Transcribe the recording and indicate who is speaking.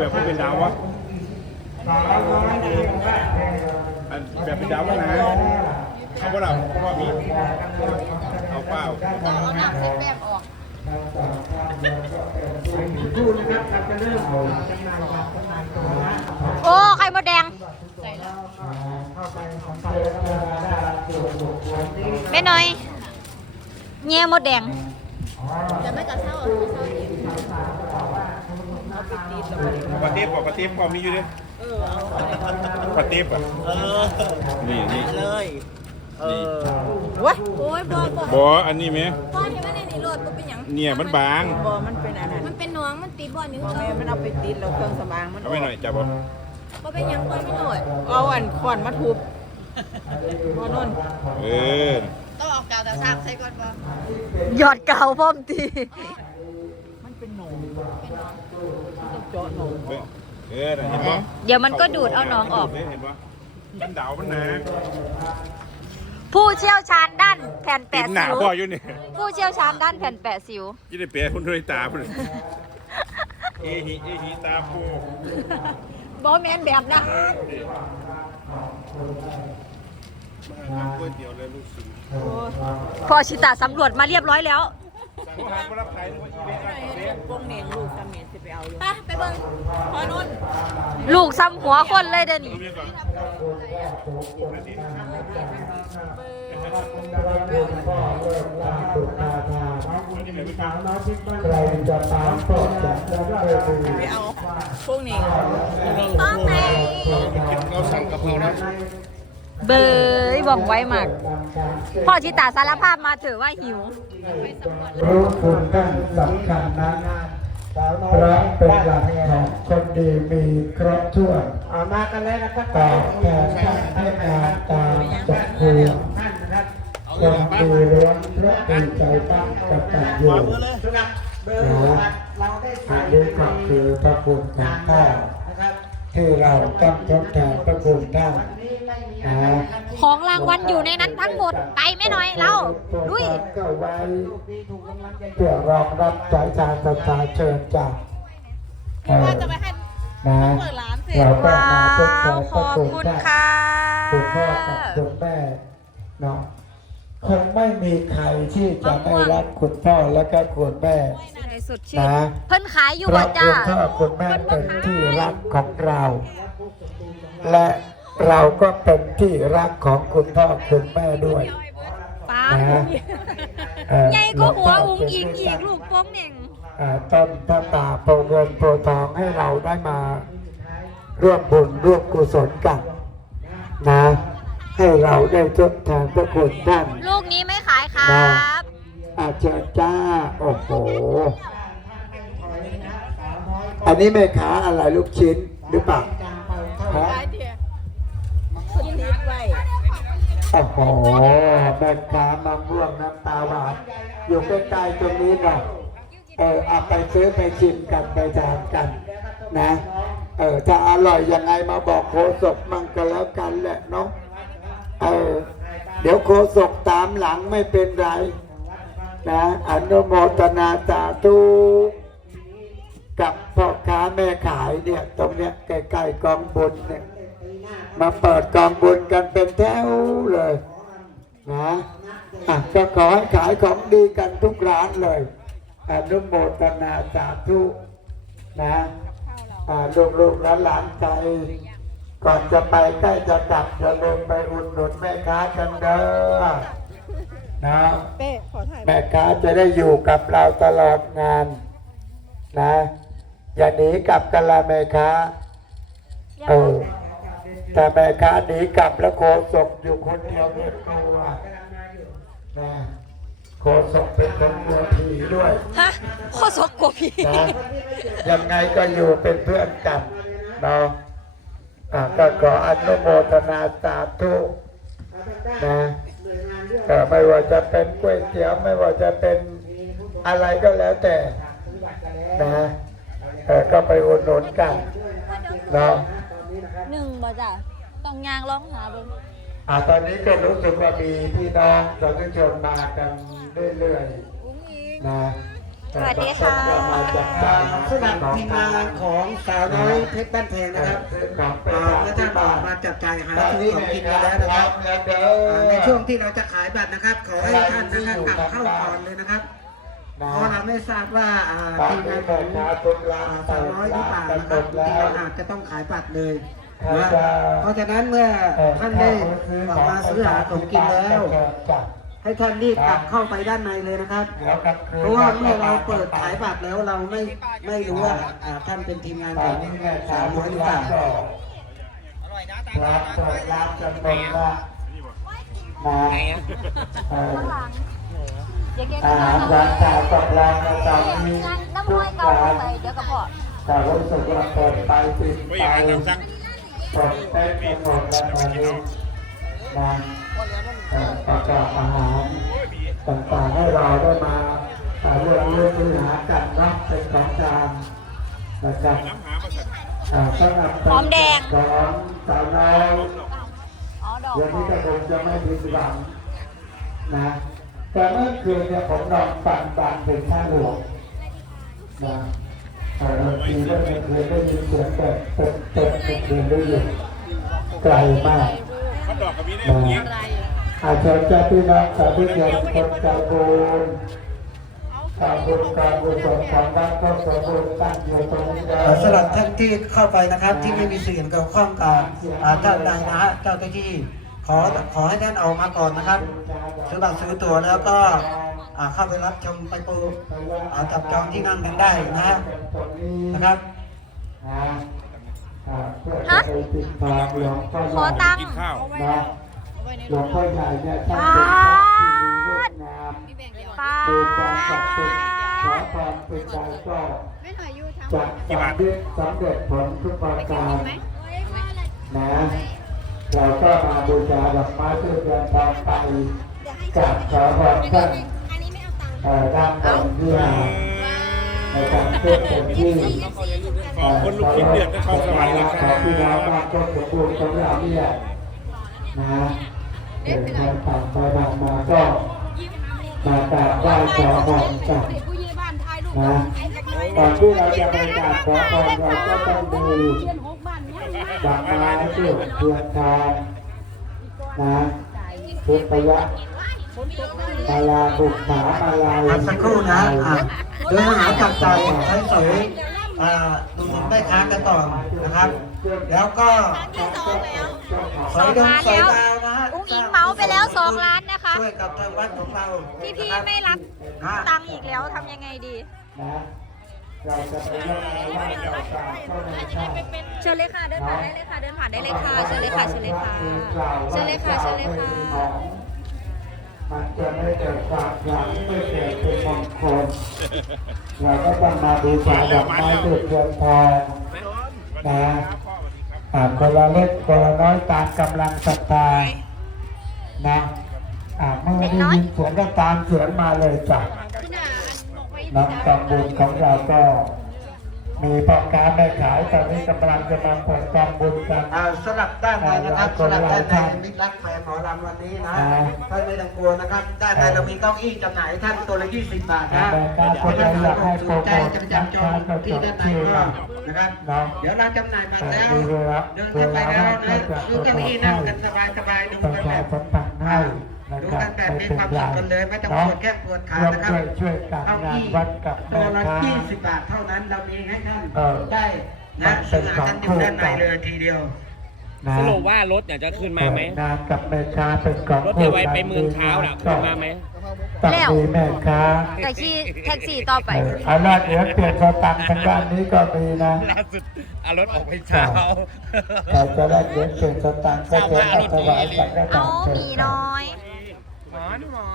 Speaker 1: แบบเป็นดาววะแบบเป็นดาววะนะเอาเปล่าเพราะว่ามีเอาเปล่า
Speaker 2: ต้องเอาน้ำใส่แป้งออกโอ้ไข่มดแดงใส่แล้วแม่น้อยเงี้ยมดแดงจะไม่กระเซ้า
Speaker 1: ปลาเทียบปลาเทียบก็มีอยู่ดิปลาเทียบอ่ะนี่
Speaker 3: เลย
Speaker 2: ว้าโอ้ยบอ
Speaker 1: อันนี้ไหม
Speaker 2: พ่อเห็นไหมในรถมันเป็นอย่าง
Speaker 1: เนี่ยมันบาง
Speaker 3: มันเป็นอะไร
Speaker 2: มันเป็นน้องมันติดบ่อนึง
Speaker 3: แม่มันเอาไปติดแล้วเครื่องสมางมัน
Speaker 1: เอาไว้หน่อยจับบ่
Speaker 2: เป็นอย่างบ่ไม่หน่อย
Speaker 3: เอาอันขวานมาทุบบ่นุ่น
Speaker 2: ต้องเอากาวแต่ซากใส่ก่อนบ่หยอดกาวพร้อมที
Speaker 3: มันเป็นหนองต้องเจาะหนอง
Speaker 1: เห็นบ่
Speaker 2: เดี๋ยวมันก็ดูดเอาน้องออก
Speaker 1: เห็นบ่มันดาวมันหนา
Speaker 2: ผู้เชี่ยวชาญด้านแผ่นแปะสิวผู้เชี่ยวชาญด้านแผ่นแปะสิว
Speaker 1: ยี่ได้แปะคนด้วยตาพุ่นเอหิตาปู
Speaker 2: บอแมนแบบนั้นพอชิตาสำรวจมาเรียบร้อยแล้ว
Speaker 3: พวกเนียงลูกซ้ำเนียงจะไปเอาอยู่
Speaker 2: ไปเบิ่ง
Speaker 3: พอนุ่น
Speaker 2: ลูกซ้ำหัวคนเลยเดี๋ยวนี้
Speaker 3: ใครจะตามก็จะไปเอาพวกนี้
Speaker 2: ต้องไหน
Speaker 1: เราสั่งกะเพรานะ
Speaker 2: เบยบอกไว้มากพ่อชิตาสารภาพมาเถอะว่าหิว
Speaker 4: รู้คุณท่านสำคัญนั้นพระเป็นหลักของคนดีมีครบถ้วน
Speaker 3: มากันแล้วนะครับ
Speaker 4: ตอบแทนท่านให้งานตามสมควรคนดีล้วนเพราะดีใจตั้งกับตัญญูนะอันนี้ก็คือพระคุณของพ่อที่เราต้องทดแทนพระคุณท่าน
Speaker 2: ของรางวัลอยู่ในนั้นทั้งหมดไปไม่น้อยเราดุย
Speaker 4: ก็ไว้เพื่อรองรับสายทานประชาเชิญจากนะเราก็มาทดแทนพระคุณท่านคุณพ่อกับคุณแม่เนาะคงไม่มีใครที่จะไม่รักคุณพ่อและก็คุณแม่นะ
Speaker 2: เพิ่นขายอยู่
Speaker 4: บ่จ้าคุณพ่อคุณแม่เป็นที่รักของเรา และเราก็เป็นที่รักของคุณพ่อคุณแม่ด้วย
Speaker 2: นะใหญ่ก็หัวอุ้งอิงอีกลูกโป้งเน่ง
Speaker 4: ต้นพระป่าโปรเงินโปรทองให้เราได้มาร่วมบุญร่วมกุศลกันนะให้เราได้ทดแทนพระคุณท่าน
Speaker 2: ลูกนี้ไม่ขายครับ
Speaker 4: เชิญจ้าโอ้โหอันนี้แม่ค้าอะไรลูกชิ้นหรือเปล่าโอ้โหแม่ค้ามะม่วงน้ำตาหวานอยู่ใกล้ๆตรงนี้หน่อยเอาไปซื้อไปชิมกันไปทานกันนะถ้าอร่อยยังไงมาบอกโฆษกมั่งก็แล้วกันแหละเนาะเดี๋ยวโฆษกตามหลังไม่เป็นไรนะอนุโมทนาสาธุกับพ่อค้าแม่ขายเนี่ยตรงเนี้ยใกล้ๆกองบุญเนี่ยมาเปิดกองบุญกันเป็นแถวเลยนะก็ขอให้ขายของดีกันทุกร้านเลยอนุโมทนาสาธุนะลูกๆหลานๆใจก่อนจะไปใกล้จะกลับอย่าลืมไปอุดหนุนแม่ค้ากันเด้อนะแม่ค้าจะได้อยู่กับเราตลอดงานนะอย่าหนีกลับกันละแม่ค้าแต่แม่ค้าหนีกลับแล้วโฆษกอยู่คนเดียวเนี่ยกลัวนะโฆษกเป็นคนกลัวผีด้วย
Speaker 2: ฮะโฆษกกลัวผี
Speaker 4: นะยังไงก็อยู่เป็นเพื่อนกันเนาะก็ขออนุโมทนาสาธุนะไม่ว่าจะเป็นก๋วยเตี๋ยวไม่ว่าจะเป็นอะไรก็แล้วแต่นะก็ไปอุดหนุนกันเนาะ
Speaker 2: หนึ่งบ่จ้ะต้องยางร้องหาเบิ่ง
Speaker 4: ตอนนี้ก็รู้สึกว่ามีพี่น้องสาธุชนมากันเรื่อยๆนะ
Speaker 2: สวัสดีค่ะ
Speaker 4: สำหรับทีมงานของสาวน้อยเพชรบ้านแพงนะครับเมื่อท่านออกมาจับจ่ายหาซื้อของกินกันแล้วนะครับในช่วงที่เราจะขายบัตรนะครับ ขอให้ท่านนะครับกลับเข้าก่อนเลยนะครับเพราะเราไม่ทราบว่าทีมงานของสาวน้อยหรือเปล่านะครับจริงๆเราอาจจะต้องขายบัตรเลยนะเพราะฉะนั้นเมื่อท่านได้ออกมาซื้อหาของกินแล้วให้ท่านรีบกลับเข้าไปด้านในเลยนะครับเพราะว่าเมื่อเราเปิดขายบัตรแล้วเราไม่รู้ว่าท่านเป็นทีมงานของสาวน้อยหรือเปล่า
Speaker 3: รับรับจำนวนว่านะ อาหารราคาตกแรงในตอนนี้ทุกร้านแต่รู้สึกว่าเปิดไปปิด
Speaker 1: ไม่
Speaker 3: ไป
Speaker 1: อยากให้ทำสั่ง
Speaker 3: เปิดเต็มไปหมดแล้วตอนนี้นะประกอบอาหารต่างๆให้เราได้มาเลือกซื้อหากันรับเป็นของจานนะครับ
Speaker 1: น้ำหาประสัน
Speaker 3: สำหรับ
Speaker 2: หอมแดง
Speaker 3: ของสาวน้อย
Speaker 2: อ๋อดอก
Speaker 3: วันนี้ก็คงจะไม่ผิดหวังนะแต่เมื่อคืนเนี่ยผมนอนฝันบานเป็นท่าหลวงนะบางทีก็ไม่เคยได้ยินเสียงแบบเปิดไม่เคยได้ยินไกลมาก
Speaker 1: เขาดอกกับมีได้
Speaker 3: นะ
Speaker 1: ยิง
Speaker 3: อาจจะจะพี่น้องสาธุชนคนใจบุญการบุญส่วนของบ้านก็สมบูรณ์ตั้งอยู่ตรงนี้แล้ว
Speaker 4: สำหรับท่านที่เข้าไปนะครับที่ไม่มีส่วนเกี่ยวข้องกับท่านใดนะฮะเจ้าหน้าที่ขอให้ท่านออกมาก่อนนะครับซื้อบัตรซื้อตั๋วแล้วก็เข้าไปรับชมไปปูจับจองที่นั่งกันได้นะฮะนะครับ
Speaker 2: ฮะขอตังค์
Speaker 1: กินข้าว
Speaker 3: หลวงพ่อใหญ่เนี่ยท่าน
Speaker 2: ป้า
Speaker 3: เป็นพระที่มีรูปงาม
Speaker 2: ป้า
Speaker 3: ดูความศักดิ์สิทธิ์ขอความเป็นใจก็จะสำเร็จผลทุกประการนะเราก็มาบูชาดอกไม้ทูบเทียนทองไปกับขอพรท่านด้านบนที่ในการเพื่อเป็นที่
Speaker 1: ขอบคนลูกชิ้นเดือดในช่องสวรรค์นะค
Speaker 3: ข
Speaker 1: รั
Speaker 3: อบ พี่น้องบ้านก็สมบูรณ์ของเราเนี่ยนะเดินทางต่างไปต่างมาก็มากราบไหว้ขอพรกันนะก่อนที่เราจะไปกราบขอพรเราก็ต้องดูดอกไม้ทูบเทียนทองนะพุทธยะมาลาบุกหมามาลา
Speaker 4: สักครู่นะเดินหาจับจ่ายใช้สอยดูแม่ค้ากันก่อนนะครับ แล้วก็สอยดงสอยดาวนะฮะ
Speaker 2: อุ้งอิงเมาส์ไปแล้ว2 ล้านนะคะ
Speaker 4: ช่วยกับทางวัดของเรา
Speaker 2: พี่ไม่รับตังค์อีกแล้วทำยังไงดี
Speaker 3: นะเราจะไปยกมือไหว้เจ้าป่าเข้าในชาติ
Speaker 2: เชิญเลยค่ะเดินผ่านได้เลยค่ะเดินผ่านได้เลยค่ะเชิญเลยค่ะเชิญเลยค่ะเชิญเลยค่ะเชิญเลยค่ะ
Speaker 3: มันจะไม่เกิดความหวังไม่เกิดเป็นมงคลเราก็ต้องมาบูชาดอกไม้ทูบเทียนทองนะคนละเล็กคนละน้อยตามกำลังศรัทธานะเมื่อได้ยินเสียงก็ตามเสียงมาเลยจ้ะน้ำตำบุญของเราก็มีพ่อค้าแม่ขายตอนนี้กำลังจะมาเปิดกองบุญกัน
Speaker 4: สลับด้านในนะครับสลับด้านในมิตรรักแฟนหมอลำวันนี้นะท่านไม่ต้องกลัวนะครับด้านในเรามีเก้าอี้จำหน่ายท่านตัวละ20 บาทนะคนละอยากให้สนใจจะไปจับจองที่ด้านในก็นะครับเดี๋ยวเราจำหน่ายมาแล้วเดินขึ้นไปแล้วนะดูเก้าอี้นั่งกันสบายๆดูกันแบบดูกันแบบมีความสุขกันเลยไม่ต้องปวดแก้มปวดขานะครับเก้าอี้ตัวละ20 บาทเท่านั้นเรามีให้ท่านได้นะซื้อกันอยู่ด้านในเลยทีเดียว
Speaker 5: สรุปว่ารถอยากจะขึ้นมาไหม
Speaker 3: งานกับแม่ค้าเป็นกอง
Speaker 5: รถจะไปเมืองเช้าน่ะขึ้นมาไหม
Speaker 3: ต้องมีแม่ค้า
Speaker 2: แต่ขี่แท็กซี่ต่อไป
Speaker 3: เอาล่ะเดี๋ยวเปลี่ยนสตังค์ทางด้านนี้ก็มีนะ
Speaker 5: ล่าสุดเอารถออกไปเช้า
Speaker 3: เราจะได้เปลี่ยนสตังค์ก็จะเอาถวายสังฆทา
Speaker 2: เอา
Speaker 3: น
Speaker 2: หมีน้อย
Speaker 5: หมอ